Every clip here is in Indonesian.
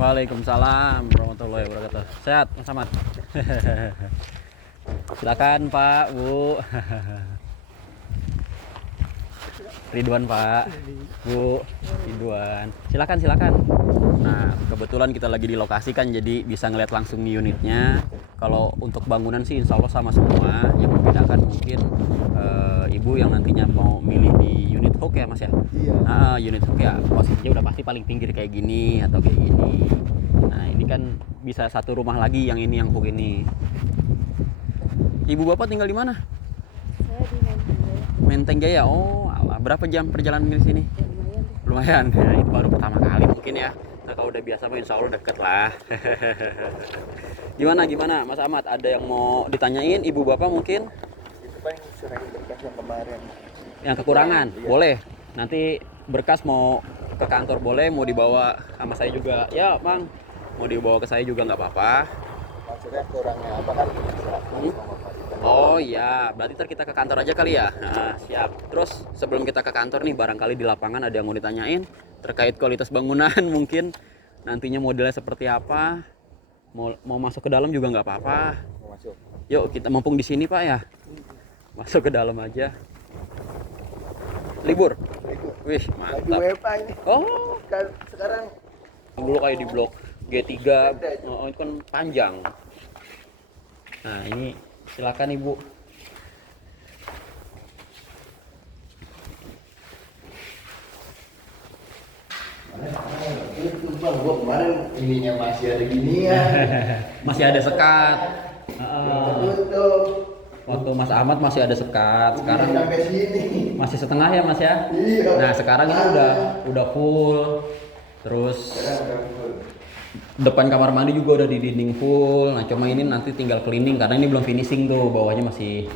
Waalaikumsalam warahmatullahi wabarakatuh. Sehat, Mas Ahmad? Silakan Pak, Bu. Ridwan Pak, Bu, Ridwan. Silakan, silakan. Nah, kebetulan kita lagi di lokasi kan, jadi bisa ngeliat langsung nih unitnya. Kalau untuk bangunan sih insya Allah sama semua. Yang membedakan mungkin ibu yang nantinya mau milih di unit hook ya Mas ya? Iya. Nah, unit hook ya posisinya udah pasti paling pinggir kayak gini atau kayak gini. Nah, ini kan bisa satu rumah lagi yang ini yang hook ini. Ibu bapak tinggal di mana? Saya di Menteng. Menteng Jaya. Oh, alah. Berapa jam perjalanan dari sini? Lumayan deh. Lumayan. Ya, itu baru pertama kali mungkin ya. Nah, kalau udah biasa mah insya Allah deket lah. Gimana Mas Ahmad? Ada yang mau ditanyain ibu bapak mungkin? Itu paling sering berkas yang kemarin. Yang kekurangan? Iya. Boleh. Nanti berkas mau ke kantor boleh, mau dibawa sama saya juga. Ya Bang, mau dibawa ke saya juga nggak apa-apa. Maksudnya kurangnya apa kan bisa sama Pak. Oh iya, berarti ntar kita ke kantor aja kali ya. Nah, siap. Terus sebelum kita ke kantor nih, barangkali di lapangan ada yang mau ditanyain terkait kualitas bangunan mungkin nantinya modelnya seperti apa. Mau masuk ke dalam juga nggak apa-apa. Mau masuk. Yuk kita mumpung di sini Pak ya. Masuk ke dalam aja. Libur. Itu. Wih, Lagi mantap. WFA ini. Oh, Kan sekarang dulu kayak di blok G3. Oh, itu kan panjang. Nah, ini silakan Ibu. itu Bang, gua kemarin ininya masih ada gini ya. Masih ada sekat. Heeh. Tutup. Waktu Mas Ahmad masih ada sekat, sekarang Sampai sini. masih setengah ya Mas ya. Iya. Nah sekarang ini udah full. Terus Sekarang udah full. depan kamar mandi juga udah di dinding full. Nah cuma ini nanti tinggal cleaning karena ini belum finishing tuh, bawahnya masih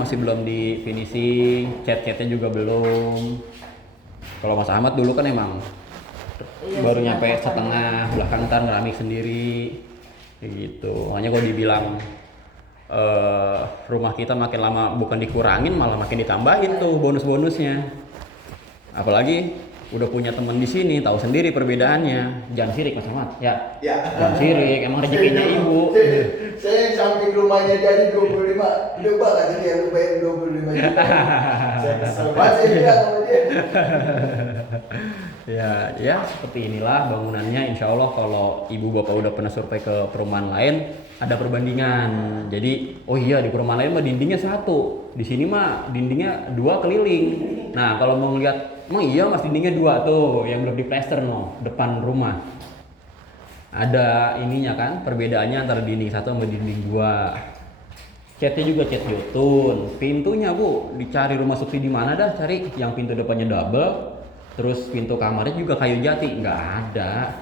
masih belum di finishing, cat-catnya juga belum. Kalau Mas Ahmad dulu kan emang baru nyampe setengah, belakang ntar ngeramik sendiri kayak gitu. Makanya kalau dibilang rumah kita makin lama bukan dikurangin malah makin ditambahin tuh bonus-bonusnya. Apalagi udah punya teman di sini, tahu sendiri perbedaannya. Jangan sirik Mas Ahmad ya. Ya. Jangan sirik, emang rezekinya ibu. Saya samping rumahnya jadi 25 coba kata dia lu bayar 25 juta. Saya kesel banget saya bilang sama dia. Ya seperti inilah bangunannya. Insya Allah kalau ibu bapak udah pernah survei ke perumahan lain ada perbandingan. Jadi oh iya di perumahan lain mah dindingnya satu, di sini mah dindingnya 2 keliling. Nah kalau mau ngeliat emang iya mas dindingnya 2 tuh yang belum diplester no depan rumah. Ada ininya kan perbedaannya antara dinding 1 sama dinding 2. Catnya juga cat jotun. Pintunya bu dicari rumah subsidi mana dah, cari yang pintu depannya double. Terus pintu kamarnya juga kayu jati, nggak ada.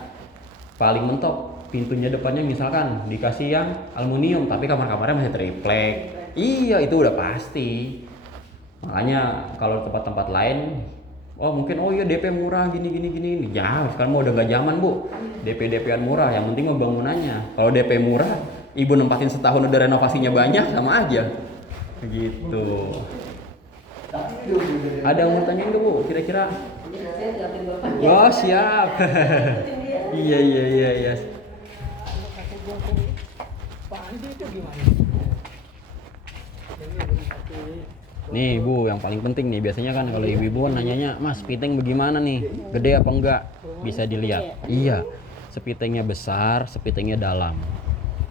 Paling mentok pintunya depannya misalkan dikasih yang aluminium, tapi kamar-kamarnya masih triplek. Iya itu udah pasti. Makanya kalau tempat-tempat lain, oh mungkin oh iya DP murah gini. Ya sekarang mau udah nggak zaman bu. DP-DP-an murah, yang penting mau bangunannya. Kalau DP murah, ibu nempatin setahun udah renovasinya banyak sama aja. Begitu. Ada yang mau tanyain tuh bu, kira-kira? Saya jawabin Bapak. Oh siap. Iya. Nih Bu, yang paling penting nih biasanya kan kalau ibu-ibu kan nanyanya, Mas spiteng bagaimana nih? Gede apa enggak? Bisa dilihat. Iya, spitengnya besar, spitengnya dalam.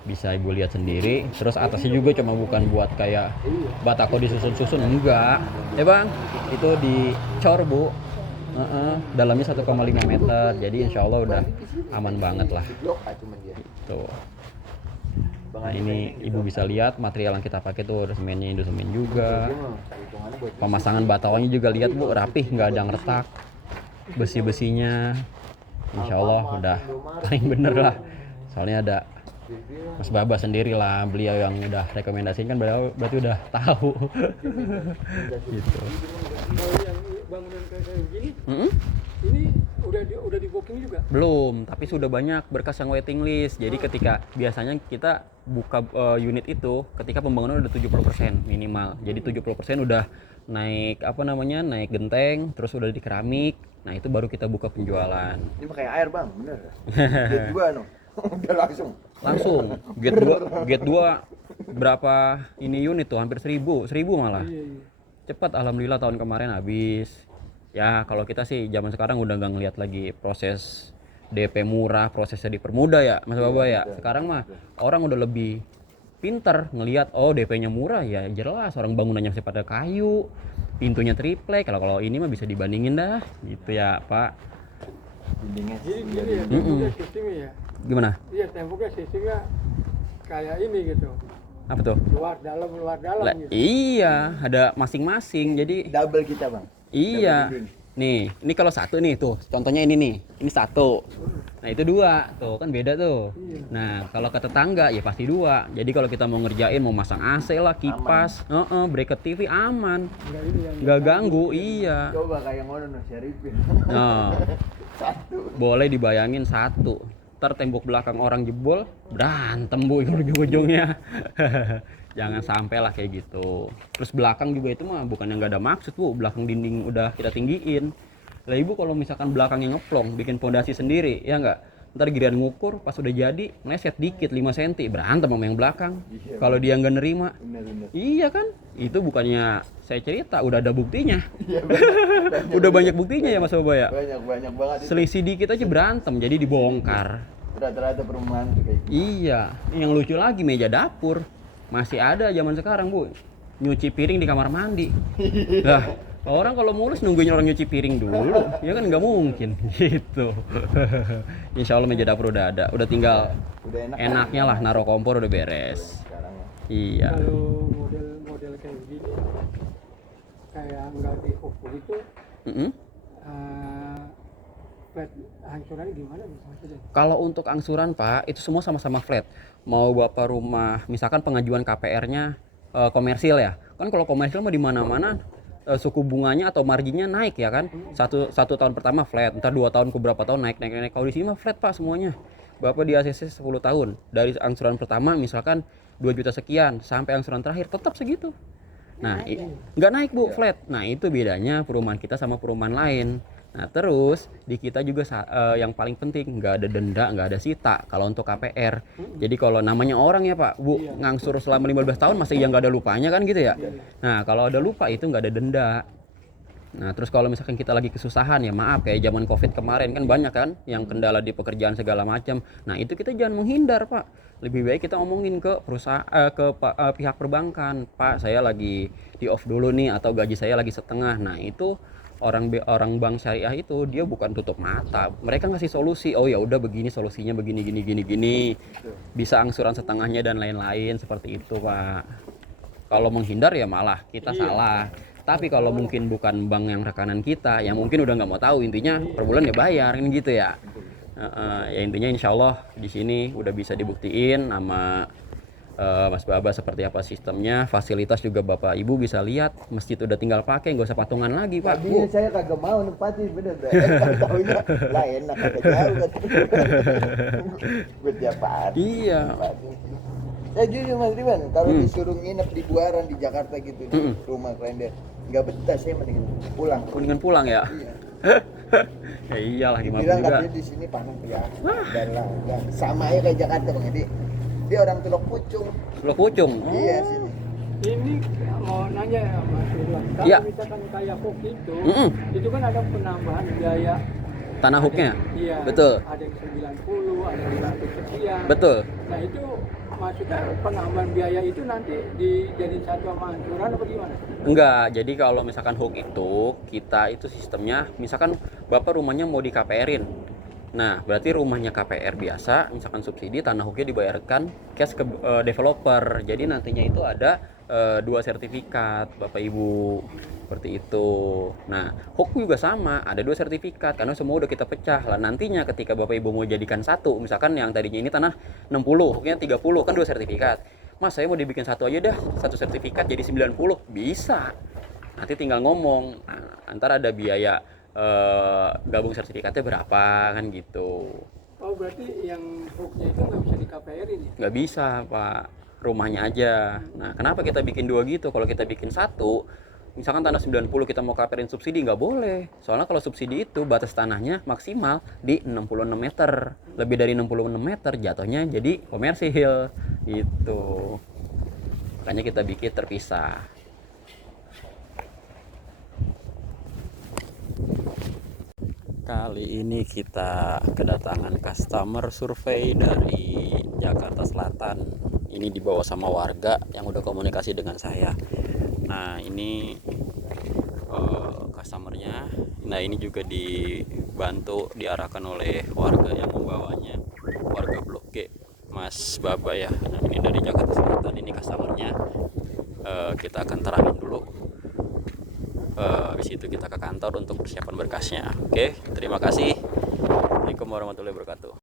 Bisa ibu lihat sendiri. Terus atasnya juga cuma bukan buat kayak batako disusun-susun, enggak. Ya bang, itu dicor Bu. Dalamnya 1,5 meter, jadi insya Allah udah aman banget lah. Tuh. Nah ini ibu bisa lihat material yang kita pakai tuh, semennya Indosemen juga. Pemasangan batakonya juga lihat Bu, rapih, nggak ada yang retak. Besi-besinya, insya Allah udah paling bener lah. Soalnya ada Mas Baba sendiri lah, beliau yang udah rekomendasiin kan berarti udah tahu. Gitu. Kalau yang bangunan kayak gini, ini udah di booking juga? Belum, tapi sudah banyak berkas yang waiting list. Jadi ketika biasanya kita buka unit itu ketika pembangunan udah 70% minimal. Jadi 70% udah naik naik genteng, terus udah di keramik, Nah itu baru kita buka penjualan. Ini pakai air bang, bener. Gate 2 no. Udah langsung. Langsung gate 2 berapa ini unit tuh, hampir 1000 malah. Iya. Cepat, alhamdulillah tahun kemarin habis. Ya kalau kita sih zaman sekarang udah nggak ngelihat lagi proses DP murah, prosesnya dipermudah ya Mas Baba ya. Sekarang mah orang udah lebih pinter ngelihat, oh DP-nya murah ya jelas, orang bangunannya masih pada kayu, pintunya triplek. Kalau ini mah bisa dibandingin dah gitu ya Pak. Dindingnya. Jadi gini ya, temboknya sistemnya ya. Gimana? Iya, temboknya sistemnya kayak ini gitu. Apa tuh? Luar dalam Lah, gitu. iya, ada masing-masing. Jadi Double kita bang. iya. Double green. Nih, ini kalau satu nih tuh, contohnya ini nih, ini satu. Nah itu dua, tuh kan beda tuh. Nah kalau ke tetangga ya pasti dua. Jadi kalau kita mau ngerjain, mau masang AC lah, kipas, bracket TV aman, Enggak ini yang nggak ganggu, iya. Coba kayak ngono no, Syarifin. Nah, Satu. boleh dibayangin satu. Ntar tembok belakang orang jebol, berantem bu ujung-ujungnya. Jangan sampai lah kayak gitu. Terus belakang juga itu mah bukan yang nggak ada maksud bu, belakang dinding udah kita tinggiin. Lah ibu kalau misalkan belakangnya ngeplong, bikin pondasi sendiri, ya nggak? Ntar giliran ngukur, pas udah jadi, meleset dikit 5 cm, berantem sama yang belakang. Iya, Kalau dia nggak nerima, Bener. iya kan? Itu bukannya saya cerita, udah ada buktinya. Iya banyak. Udah banyak buktinya ya Mas Boba ya? Banyak banget itu. Selisih dikit aja berantem, jadi dibongkar. Rata-rata perumahan tuh kayak gitu. Iya, yang lucu lagi meja dapur masih ada zaman sekarang bu, nyuci piring di kamar mandi. Lah orang kalau mulus nungguin orang nyuci piring dulu, ya kan nggak mungkin gitu. Insya Allah meja dapur udah ada, udah tinggal Udah enak. enaknya lah naruh kompor udah beres. Sekarang ya. Iya. kalau model kayak gini kayak nggak di off gitu, Mm-mm. flat hancurannya gimana misalnya? Kalau untuk angsuran Pak, itu semua sama-sama flat. Mau Bapak rumah, misalkan pengajuan KPR-nya komersil ya. Kan kalau komersil mah di mana-mana suku bunganya atau marginnya naik ya kan. Satu tahun pertama flat, ntar 2 tahun ke berapa tahun naik. Kalau di sini mah flat Pak semuanya. Bapak di ACC 10 tahun. Dari angsuran pertama misalkan 2 juta sekian sampai angsuran terakhir tetap segitu. Nah, nggak naik Bu, flat. Nah, itu bedanya perumahan kita sama perumahan lain. Nah, terus di kita juga yang paling penting nggak ada denda, nggak ada sita kalau untuk KPR. Jadi kalau namanya orang ya Pak, Bu, ngangsur selama 15 tahun masih yang nggak ada lupanya kan gitu ya. Nah, kalau ada lupa itu nggak ada denda. Nah, terus kalau misalkan kita lagi kesusahan ya maaf kayak zaman Covid kemarin kan banyak kan yang kendala di pekerjaan segala macam. Nah, itu kita jangan menghindar, Pak. Lebih baik kita ngomongin ke perusahaan pihak perbankan. Pak, saya lagi di off dulu nih atau gaji saya lagi setengah. Nah, itu orang bank syariah itu dia bukan tutup mata. Mereka ngasih solusi. Oh ya udah begini solusinya begini gini. Bisa angsuran setengahnya dan lain-lain seperti itu, Pak. Kalau menghindar ya malah kita salah. Tapi kalau mungkin bukan bank yang rekanan kita, yang mungkin udah nggak mau tahu, intinya per bulan ya bayar kan gitu ya. Ya intinya insya Allah di sini udah bisa dibuktiin sama Mas Baba seperti apa sistemnya, fasilitas juga Bapak Ibu bisa lihat, masjid udah tinggal pakai, nggak usah patungan lagi Pak. Tadinya saya kagak mau nempatin bener. Tahunya lah enak kagak jauh kan. Gue tiap hari. Iya. Saya jujur Mas Riman, kalau disuruh nginep di Buaran di Jakarta gitu di rumah klender, nggak betah saya mendingan pulang. Mendingan pulang ya. Iya. Ya iyalah gimana Bilang juga. katanya di sini panas ya. Dan lah, sama aja kayak Jakarta Bang. Jadi dia orang Teluk Pucung. Teluk Pucung. Iya sini. Ini mau nanya ya Mas Ridwan, kalau Iya. misalkan kayak hook itu kan ada penambahan biaya. Tanah hooknya. Iya. Betul. Ada yang 90, ada yang 100 sekian. Betul. Nah itu maksudnya penambahan biaya itu nanti dijadiin satu sama angsuran apa gimana? Enggak, jadi kalau misalkan hook itu kita itu sistemnya, misalkan Bapak rumahnya mau di KPR-in. Nah, berarti rumahnya KPR biasa, misalkan subsidi, tanah hooknya dibayarkan cash ke developer. Jadi nantinya itu ada 2 sertifikat, Bapak Ibu, seperti itu. Nah, hook juga sama, ada 2 sertifikat karena semua udah kita pecah. Lah nantinya ketika Bapak Ibu mau jadikan satu, misalkan yang tadinya ini tanah 60, hooknya 30, kan 2 sertifikat. Mas, saya mau dibikin satu aja dah, 1 sertifikat jadi 90, bisa. Nanti tinggal ngomong, antara ada biaya gabung sertifikatnya berapa kan gitu. Oh berarti yang hooknya itu nggak bisa di KPR ini? Nggak bisa Pak, rumahnya aja. Nah kenapa kita bikin 2 gitu? Kalau kita bikin 1, misalkan tanah 90 kita mau kaperin subsidi, nggak boleh. Soalnya kalau subsidi itu batas tanahnya maksimal di 66 meter. Lebih dari 66 meter jatuhnya jadi komersil gitu. Makanya kita bikin terpisah. Kali ini kita kedatangan customer survei dari Jakarta Selatan. Ini dibawa sama warga yang udah komunikasi dengan saya. Nah ini customernya. Nah ini juga dibantu diarahkan oleh warga yang membawanya, warga Blok G, Mas Baba ya. Nah ini dari Jakarta Selatan, ini customernya. Kita akan terangin dulu. Habis itu kita ke kantor untuk persiapan berkasnya. Oke, terima kasih. Assalamualaikum warahmatullahi wabarakatuh.